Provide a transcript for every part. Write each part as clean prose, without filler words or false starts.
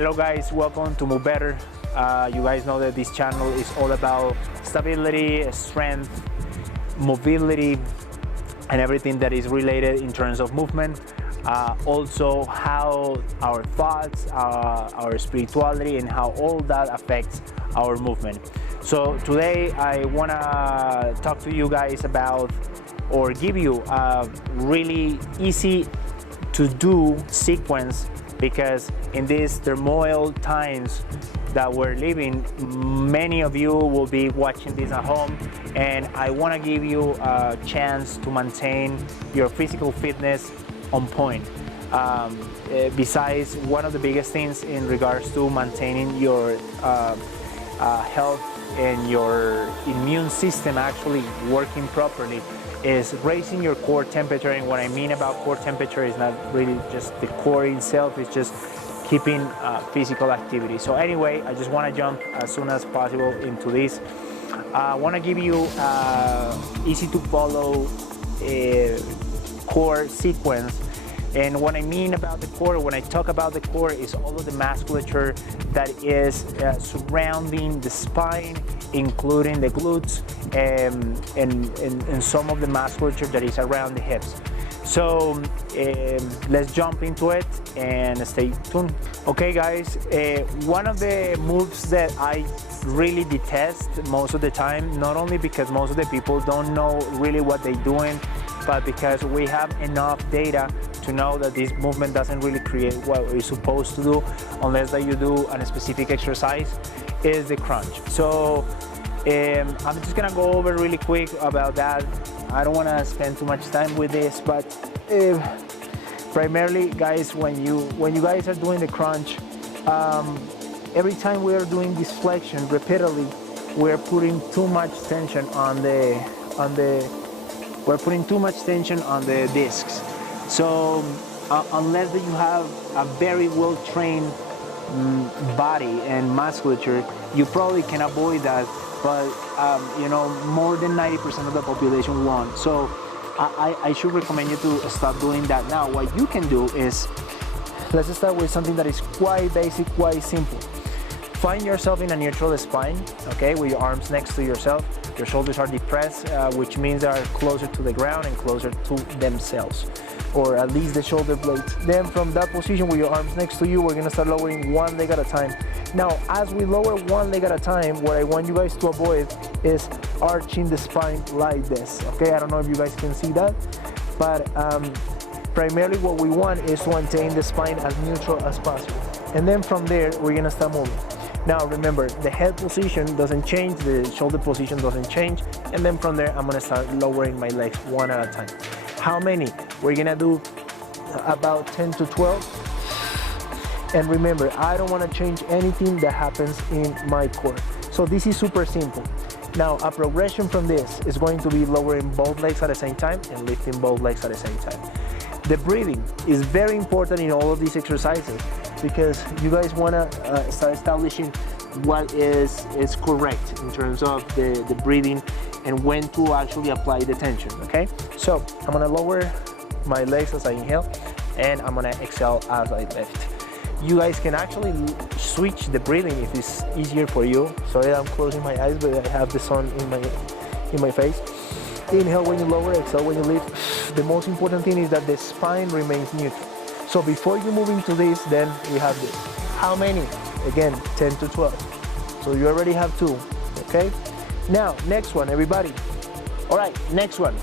Hello guys, welcome to Move Better. You guys know that this channel is all about stability, strength, mobility, and everything that is related in terms of movement. Also how our thoughts, our spirituality, and how all that affects our movement. So today I want to talk to you guys about, or give you a really easy to do sequence, because in these turmoil times that we're living, many of you will be watching this at home, and I want to give you a chance to maintain your physical fitness on point. Besides, one of the biggest things in regards to maintaining your health and your immune system actually working properly is raising your core temperature. And what I mean about core temperature is not really just the core itself, it's just keeping physical activity. So anyway, I just want to jump as soon as possible into this. I want to give you easy to follow core sequence. And what I mean about the core, when I talk about the core, is all of the musculature that is surrounding the spine, including the glutes and some of the musculature that is around the hips. So let's jump into it and stay tuned. Okay guys, one of the moves that I really detest most of the time, not only because most of the people don't know really what they're doing, but because we have enough data to know that this movement doesn't really create what we're supposed to do unless that you do a specific exercise, is the crunch. So I'm just gonna go over really quick about that. I don't want to spend too much time with this, but primarily guys, when you guys are doing the crunch, every time we are doing this flexion repeatedly, we're putting too much tension on the discs. So unless that you have a very well trained body and musculature, you probably can avoid that, but you know, more than 90% of the population won't. So I should recommend you to stop doing that. Now what you can do is, let's start with something that is quite basic, quite simple. Find yourself in a neutral spine, okay, with your arms next to yourself. Your shoulders are depressed, which means they are closer to the ground and closer to themselves, or at least the shoulder blades. Then from that position with your arms next to you, we're gonna start lowering one leg at a time. Now, as we lower one leg at a time, what I want you guys to avoid is arching the spine like this, okay? I don't know if you guys can see that, but primarily what we want is to maintain the spine as neutral as possible. And then from there, we're gonna start moving. Now remember, the head position doesn't change, the shoulder position doesn't change, and then from there, I'm gonna start lowering my legs one at a time. How many? We're gonna do about 10 to 12. And remember, I don't wanna change anything that happens in my core. So this is super simple. Now, a progression from this is going to be lowering both legs at the same time and lifting both legs at the same time. The breathing is very important in all of these exercises, because you guys wanna start establishing what is correct in terms of the breathing and when to actually apply the tension, okay? So I'm gonna lower my legs as I inhale, and I'm gonna exhale as I lift. You guys can actually switch the breathing if it's easier for you. Sorry, I'm closing my eyes, but I have the sun in my face. Inhale when you lower, exhale when you lift. The most important thing is that the spine remains neutral. So before you move into this, then we have this. How many? Again, 10 to 12. So you already have 2, okay? Now, next one, everybody. All right, next one,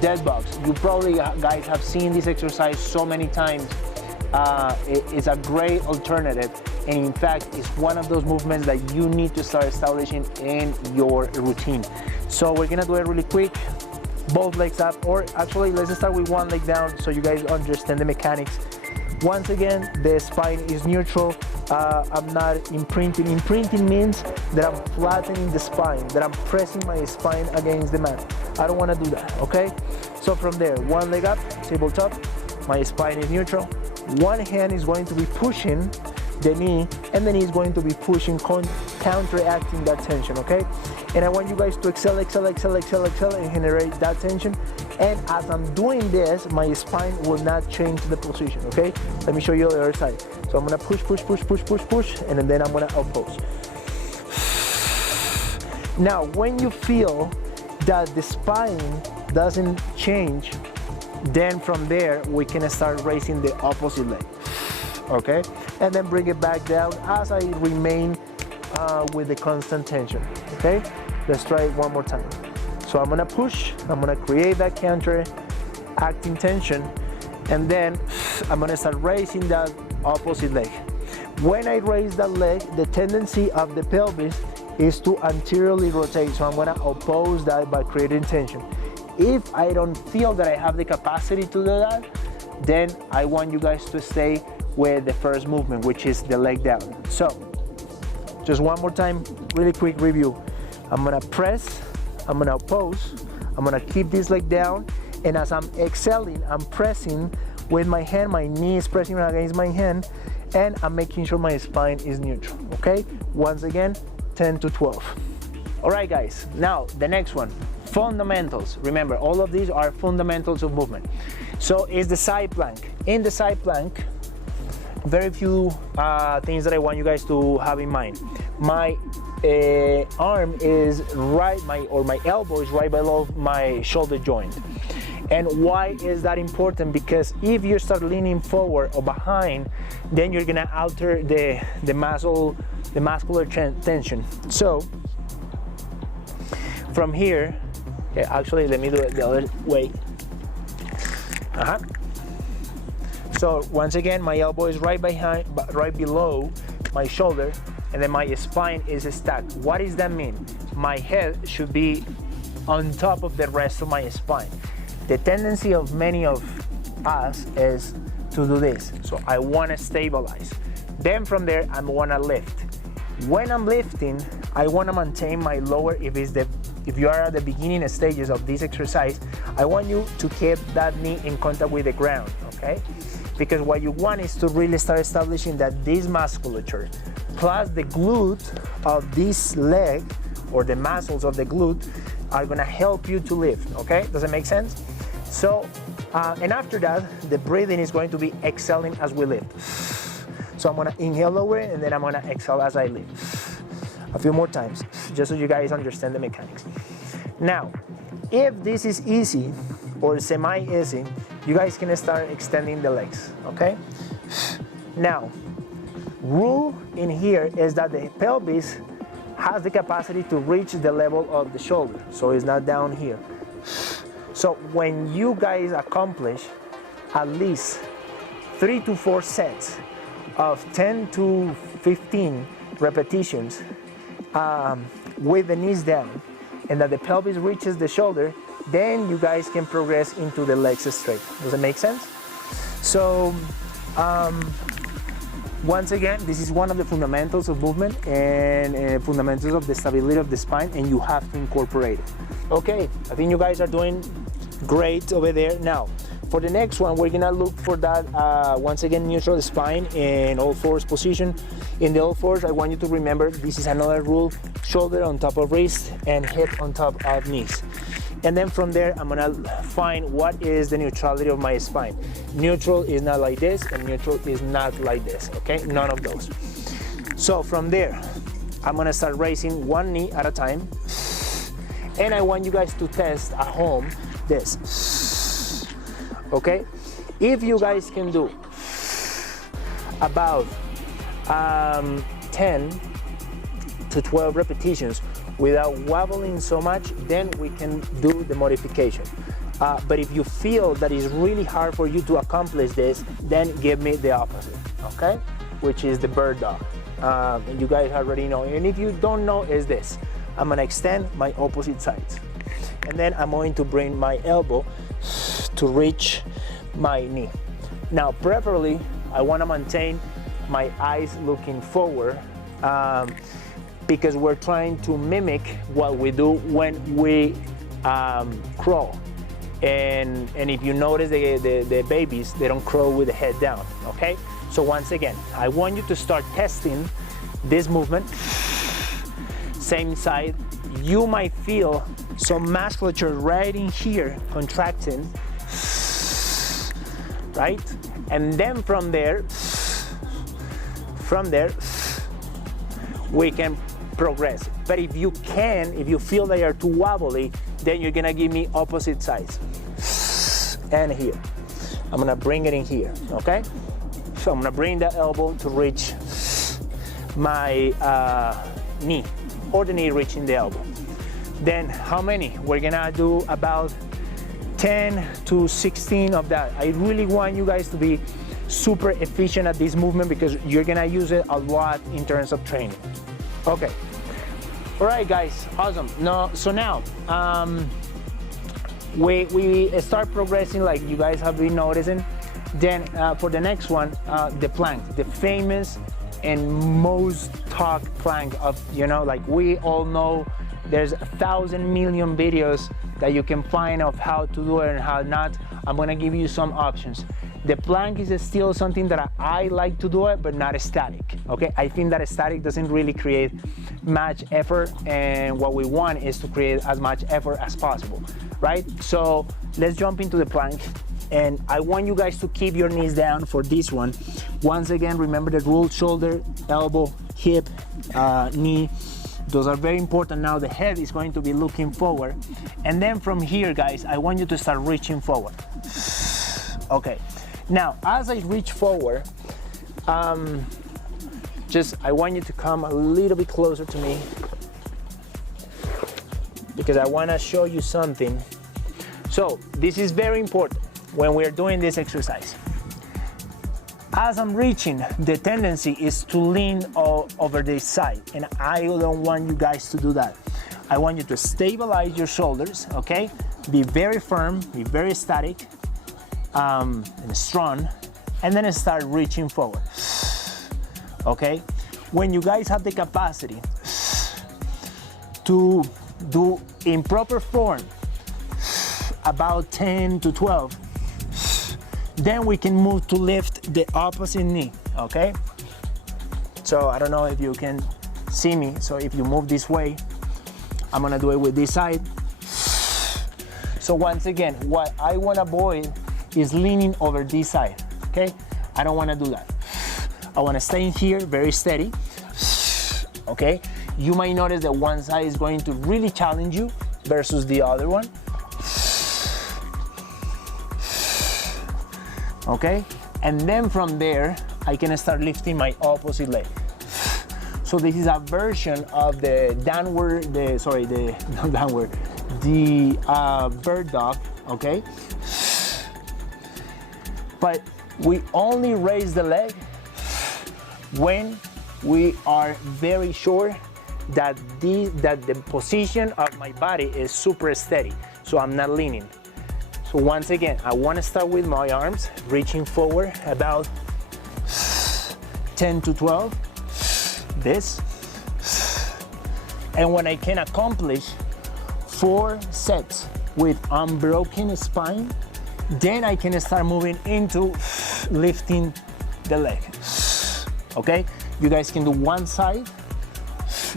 dead bugs. You probably guys have seen this exercise so many times. It's a great alternative, and in fact, it's one of those movements that you need to start establishing in your routine. So we're gonna do it really quick. Both legs up, or actually, let's start with one leg down so you guys understand the mechanics. Once again, the spine is neutral. I'm not imprinting. Imprinting means that I'm flattening the spine, that I'm pressing my spine against the mat. I don't want to do that, okay? So from there, one leg up, tabletop, my spine is neutral. One hand is going to be pushing the knee, and the knee is going to be pushing counteracting that tension, okay? And I want you guys to exhale, exhale, exhale, exhale, exhale, and generate that tension. And as I'm doing this, my spine will not change the position, okay? Let me show you the other side. So I'm gonna push, push, push, push, push, push, and then I'm gonna oppose. Now, when you feel that the spine doesn't change, then from there, we can start raising the opposite leg, okay? And then bring it back down as I remain with the constant tension, okay? Let's try it one more time. So I'm gonna push, I'm gonna create that counter-acting tension, and then I'm gonna start raising that opposite leg. When I raise that leg, the tendency of the pelvis is to anteriorly rotate, so I'm gonna oppose that by creating tension. If I don't feel that I have the capacity to do that, then I want you guys to stay with the first movement, which is the leg down. So, just one more time, really quick review. I'm gonna press, I'm gonna oppose, I'm gonna keep this leg down, and as I'm exhaling, I'm pressing with my hand, my knee is pressing against my hand, and I'm making sure my spine is neutral, okay? Once again, 10 to 12. All right, guys, now the next one, fundamentals. Remember, all of these are fundamentals of movement. So it's the side plank. In the side plank, very few things that I want you guys to have in mind. My arm is right, my elbow is right below my shoulder joint. And why is that important? Because if you start leaning forward or behind, then you're gonna alter the muscular tension. So from here, okay, actually let me do it the other way. So once again, my elbow is right below my shoulder, and then my spine is stacked. What does that mean? My head should be on top of the rest of my spine. The tendency of many of us is to do this. So I want to stabilize. Then from there, I want to lift. When I'm lifting, I want to maintain my lower, if you are at the beginning stages of this exercise, I want you to keep that knee in contact with the ground, okay? Because what you want is to really start establishing that this musculature plus the glute of this leg, or the muscles of the glute, are gonna help you to lift, okay? Does it make sense? So, and after that, the breathing is going to be exhaling as we lift. So I'm gonna inhale lower, and then I'm gonna exhale as I lift. A few more times, just so you guys understand the mechanics. Now, if this is easy or semi-easy, you guys can start extending the legs, okay? Now, rule in here is that the pelvis has the capacity to reach the level of the shoulder, so it's not down here. So when you guys accomplish at least 3 to 4 sets of 10 to 15 repetitions with the knees down, and that the pelvis reaches the shoulder, then you guys can progress into the legs straight. Does it make sense? So once again, this is one of the fundamentals of movement and fundamentals of the stability of the spine, and you have to incorporate it. Okay, I think you guys are doing great over there. Now, for the next one, we're gonna look for that, once again, neutral spine in all fours position. In the all fours, I want you to remember, this is another rule, shoulder on top of wrist and hip on top of knees. And then from there, I'm gonna find what is the neutrality of my spine. Neutral is not like this, and neutral is not like this, okay? None of those. So from there, I'm gonna start raising one knee at a time. And I want you guys to test at home this, okay? If you guys can do about 10 to 12 repetitions without wobbling so much, then we can do the modification. But if you feel that it's really hard for you to accomplish this, then give me the opposite, okay? Which is the bird dog. And you guys already know. And if you don't know, is this. I'm gonna extend my opposite sides. And then I'm going to bring my elbow to reach my knee. Now, preferably, I wanna maintain my eyes looking forward, because we're trying to mimic what we do when we crawl. And if you notice the babies, they don't crawl with the head down, okay? So once again, I want you to start testing this movement same side. You might feel some musculature right in here contracting, right? And then from there, we can progress. But if you feel they are too wobbly, then you're gonna give me opposite sides. And here. I'm gonna bring it in here, okay? So I'm gonna bring the elbow to reach my knee, or the knee reaching the elbow. Then how many? We're gonna do about 10 to 16 of that. I really want you guys to be super efficient at this movement because you're gonna use it a lot in terms of training. Okay. All right, guys, awesome. So now, we start progressing like you guys have been noticing. Then for the next one, the plank, the famous and most talked plank of, like we all know, there's 1,000 million videos that you can find of how to do it and how not. I'm gonna give you some options. The plank is still something that I like to do it, but not static, okay? I think that static doesn't really create much effort, and what we want is to create as much effort as possible, right? So let's jump into the plank, and I want you guys to keep your knees down for this one. Once again, remember the rule: shoulder, elbow, hip, knee. Those are very important. Now the head is going to be looking forward, and then from here, guys, I want you to start reaching forward. Okay. Now, as I reach forward, I want you to come a little bit closer to me because I want to show you something. So this is very important when we're doing this exercise. As I'm reaching, the tendency is to lean over this side, and I don't want you guys to do that. I want you to stabilize your shoulders, okay? Be very firm, be very static, and strong, and then start reaching forward, okay? When you guys have the capacity to do in proper form about 10 to 12, then we can move to lift the opposite knee, okay? So I don't know if you can see me. So if you move this way, I'm gonna do it with this side. So once again, what I wanna avoid is leaning over this side, okay? I don't wanna do that. I wanna stay in here, very steady, okay? You might notice that one side is going to really challenge you versus the other one. Okay? And then from there, I can start lifting my opposite leg. So this is a version of the bird dog, okay? But we only raise the leg when we are very sure that the position of my body is super steady, so I'm not leaning. So once again, I want to start with my arms reaching forward about 10 to 12, this. And when I can accomplish 4 sets with unbroken spine, then I can start moving into lifting the leg, okay? You guys can do one side.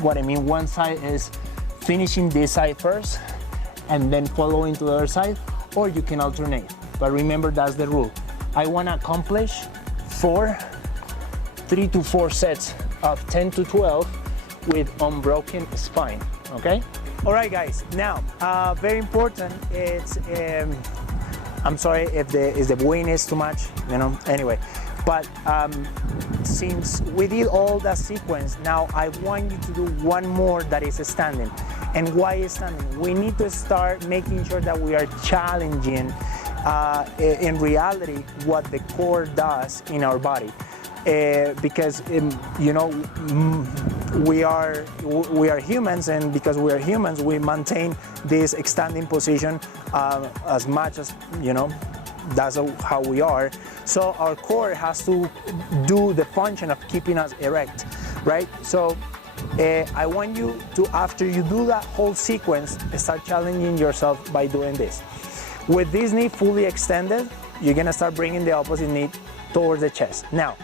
What I mean one side is finishing this side first and then following to the other side, or you can alternate. But remember, that's the rule. I wanna accomplish 3 to 4 sets of 10 to 12 with unbroken spine, okay? All right, guys, now, very important, it's, I'm sorry if the wind is too much, anyway. But since we did all that sequence, now I want you to do one more that is standing. And why is standing? We need to start making sure that we are challenging, in reality, what the core does in our body. Because we are humans, and because we are humans, we maintain this standing position as much as that's how we are. So our core has to do the function of keeping us erect, right? So I want you to, after you do that whole sequence, start challenging yourself by doing this. With this knee fully extended, you're gonna start bringing the opposite knee towards the chest. Now,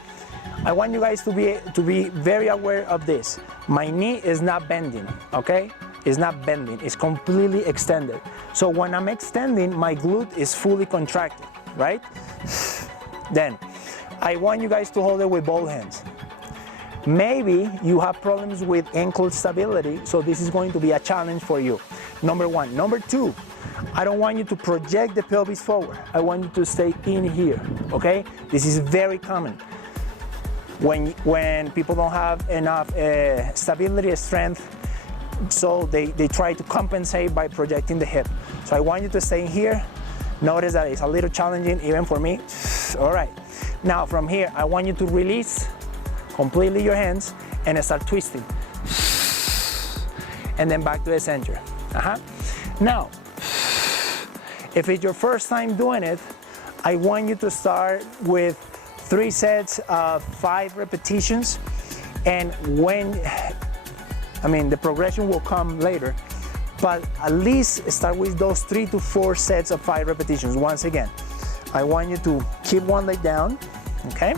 I want you guys to be very aware of this. My knee is not bending, okay? It's not bending, it's completely extended. So when I'm extending, my glute is fully contracted, right? Then, I want you guys to hold it with both hands. Maybe you have problems with ankle stability, so this is going to be a challenge for you. Number one. Number two, I don't want you to project the pelvis forward. I want you to stay in here, okay? This is very common. When people don't have enough stability and strength, so they try to compensate by projecting the hip. So I want you to stay here. Notice that it's a little challenging even for me. All right. Now from here, I want you to release completely your hands and start twisting. And then back to the center. Now, if it's your first time doing it, I want you to start with 3 sets of 5 repetitions. And the progression will come later, but at least start with those 3 to 4 sets of 5 repetitions. Once again, I want you to keep one leg down, okay?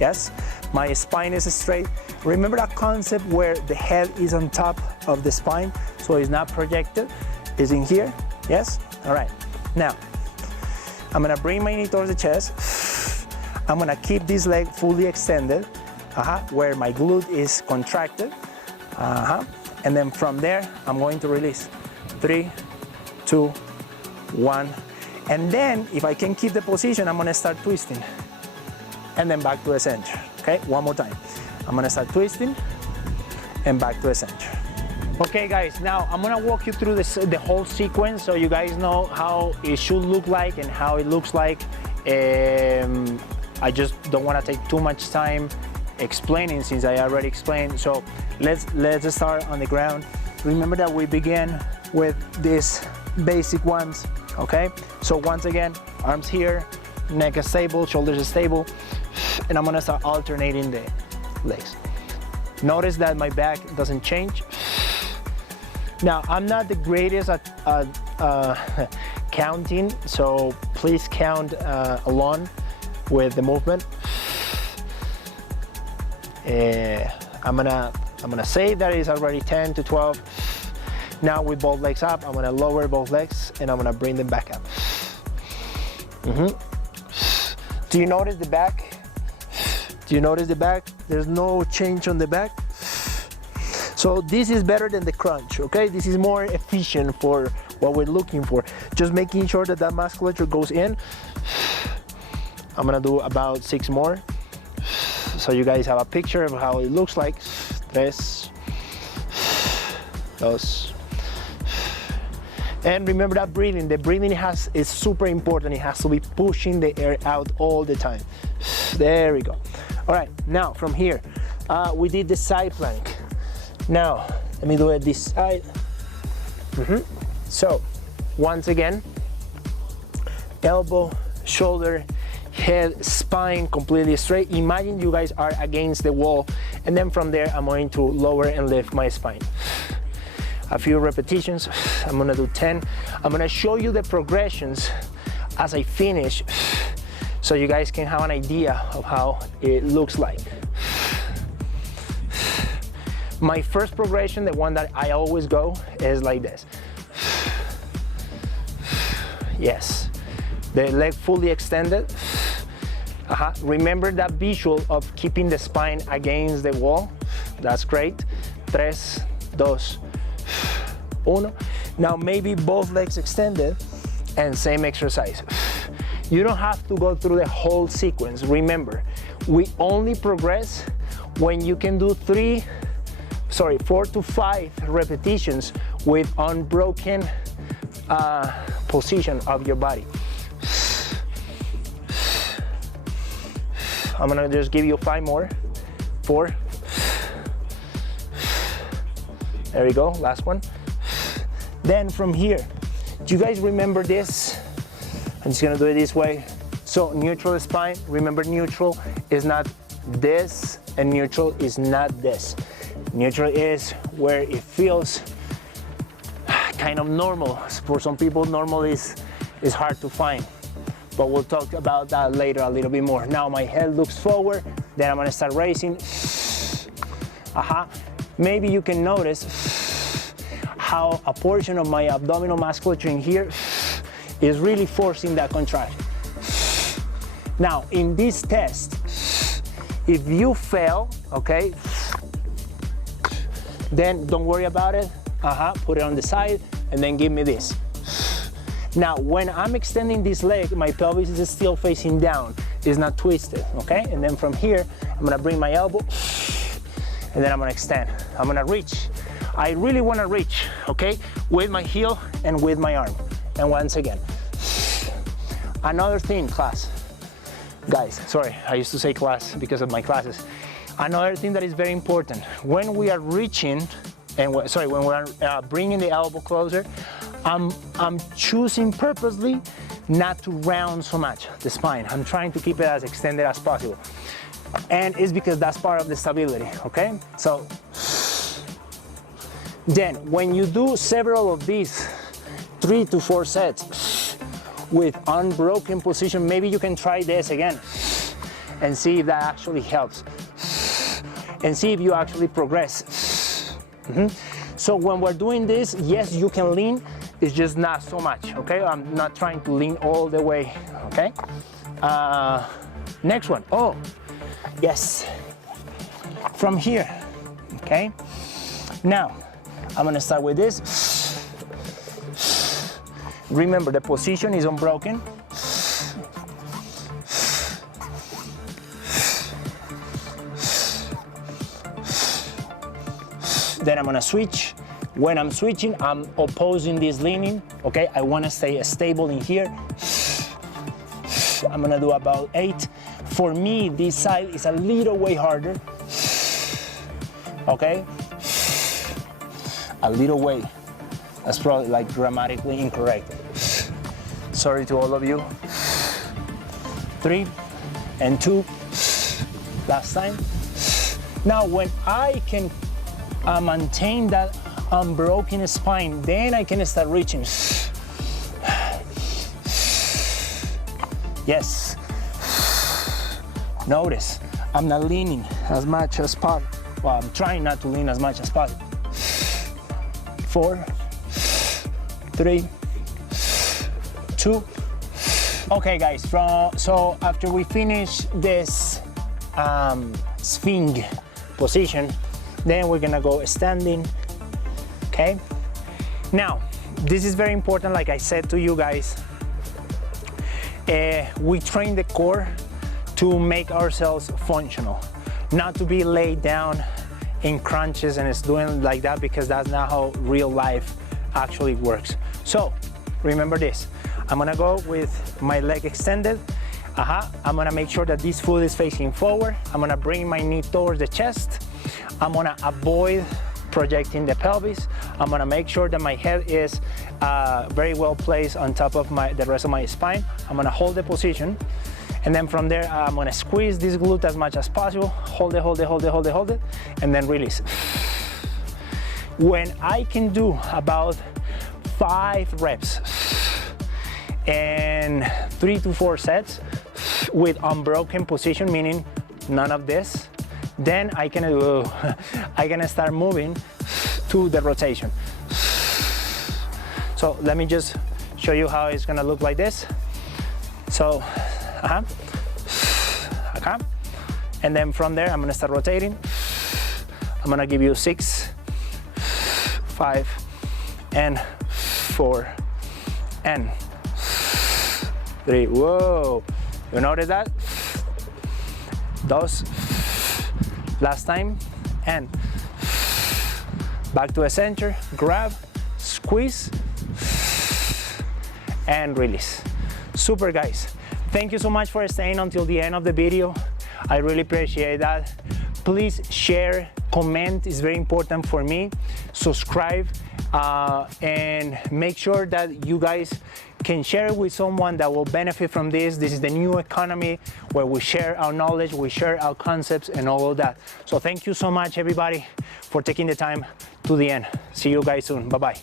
Yes, my spine is straight. Remember that concept where the head is on top of the spine, so it's not projected, it's in here, yes? All right, now, I'm gonna bring my knee towards the chest. I'm gonna keep this leg fully extended, where my glute is contracted. And then from there, I'm going to release. 3, 2, 1. And then, if I can keep the position, I'm gonna start twisting. And then back to the center, okay? One more time. I'm gonna start twisting and back to the center. Okay guys, now I'm gonna walk you through the whole sequence so you guys know how it should look like and how it looks like. I just don't wanna take too much time explaining since I already explained. So let's start on the ground. Remember that we begin with these basic ones, okay? So once again, arms here, neck is stable, shoulders is stable, and I'm gonna start alternating the legs. Notice that my back doesn't change. Now, I'm not the greatest at counting, so please count along with the movement. I'm gonna say that it's already 10 to 12. Now with both legs up, I'm gonna lower both legs and I'm gonna bring them back up. Do you notice the back? Do you notice the back? There's no change on the back. So this is better than the crunch, okay? This is more efficient for what we're looking for. Just making sure that that musculature goes in. I'm gonna do about 6 more, so you guys have a picture of how it looks like. 3, 2. And remember that breathing. The breathing is super important. It has to be pushing the air out all the time. There we go. All right, now from here, we did the side plank. Now, let me do it this side. So, once again, elbow, shoulder, head, spine completely straight. Imagine you guys are against the wall, and then from there, I'm going to lower and lift my spine. A few repetitions. I'm gonna do 10. I'm gonna show you the progressions as I finish, so you guys can have an idea of how it looks like. My first progression, the one that I always go, is like this. Yes, the leg fully extended. Remember that visual of keeping the spine against the wall. That's great. 3, 2, 1. Now maybe both legs extended and same exercise. You don't have to go through the whole sequence. Remember, we only progress when you can do 4 to 5 repetitions with unbroken position of your body. I'm gonna just give you 5 more. 4. There we go, last one. Then from here, do you guys remember this? I'm just gonna do it this way. So neutral spine, remember neutral is not this and neutral is not this. Neutral is where it feels kind of normal. For some people, normal is hard to find, but we'll talk about that later a little bit more. Now my head looks forward, Then I'm gonna start raising. Maybe you can notice how a portion of my abdominal musculature in here is really forcing that contraction. Now, in this test, if you fail, okay, then don't worry about it. Put it on the side and then give me this. Now, when I'm extending this leg, my pelvis is still facing down. It's not twisted, okay? And then from here, I'm gonna bring my elbow and then I'm gonna extend. I'm gonna reach. I really wanna reach, okay? With my heel and with my arm. And once again. Another thing, class. Guys, sorry, I used to say class because of my classes. Another thing that is very important, when we are reaching, and when we're bringing the elbow closer, I'm choosing purposely not to round so much the spine. I'm trying to keep it as extended as possible. And it's because that's part of the stability, okay? So, then when you do several of these 3 to 4 sets with unbroken position, maybe you can try this again and see if that actually helps. And see if you actually progress. So when we're doing this, yes, you can lean, it's just not so much, okay? I'm not trying to lean all the way, okay? Next one, oh, yes. From here, okay? Now, I'm gonna start with this. Remember, the position is unbroken. Then I'm gonna switch. When I'm switching, I'm opposing this leaning, okay? I wanna stay stable in here. I'm gonna do about 8. For me, this side is a little way harder, okay? A little way. That's probably like grammatically incorrect. Sorry to all of you. 3 and 2. Last time. Now, when I can maintain that unbroken spine, then I can start reaching. Yes. Notice, I'm not leaning as much as possible. Well, I'm trying not to lean as much as possible. 4, 3, 2. Okay, guys, so after we finish this swing position, then we're gonna go standing, okay? Now, this is very important, like I said to you guys. We train the core to make ourselves functional, not to be laid down in crunches and it's doing like that, because that's not how real life actually works. So, remember this. I'm gonna go with my leg extended. I'm gonna make sure that this foot is facing forward. I'm gonna bring my knee towards the chest. I'm gonna avoid projecting the pelvis. I'm gonna make sure that my head is very well placed on top of the rest of my spine. I'm gonna hold the position. And then from there, I'm gonna squeeze this glute as much as possible. Hold it, hold it, hold it, hold it, hold it, and then release. When I can do about 5 reps and 3 to 4 sets with unbroken position, meaning none of this, then I can start moving to the rotation. So let me just show you how it's gonna look like this. So, and then from there, I'm gonna start rotating. I'm gonna give you 6, 5, and 4, and 3. Whoa, you notice that? Those. Last time, and back to the center, grab, squeeze, and release. Super, guys. Thank you so much for staying until the end of the video. I really appreciate that. Please share, comment, it's very important for me. Subscribe, and make sure that you guys can share it with someone that will benefit from this. This is the new economy where we share our knowledge, we share our concepts and all of that. So thank you so much, everybody, for taking the time to the end. See you guys soon. Bye-bye.